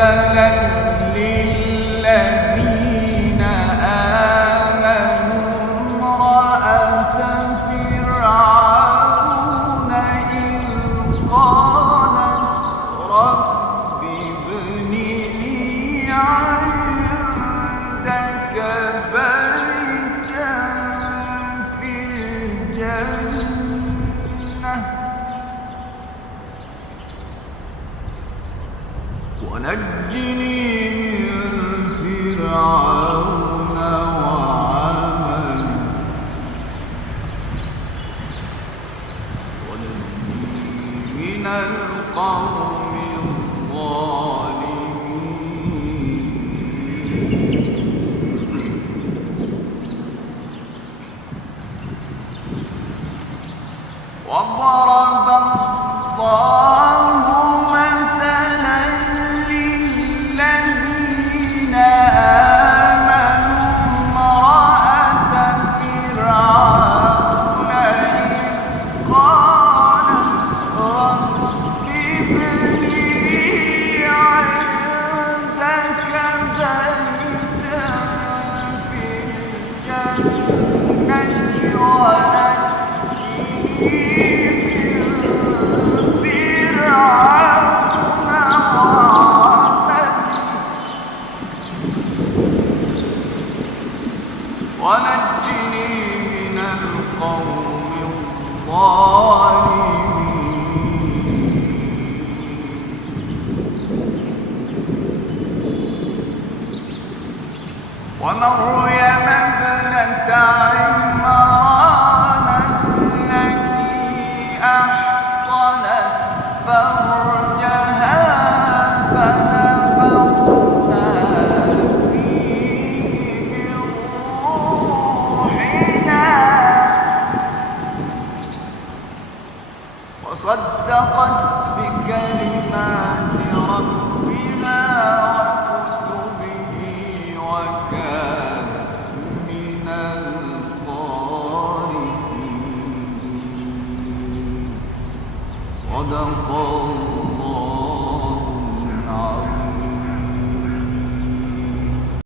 مثلا للذين آمنوا امرأة فرعون إذ قالت رب ابن لي عندك بيتا في الجنة ونجني من فرعون وعمله ونجني من القوم الظالمين. وضرب الله مثلا للذين آمنوا امرأة فرعون إذ قالت رب ابن لي عندك بيتا في الجنة ونجني من القوم الظالمين. ومريم ابنة عمران التي أحصنت فرجها فنفخنا فيه من روحنا وصدقت بكلمات ربها وكتبه وكانت من القانتين. صدق الله.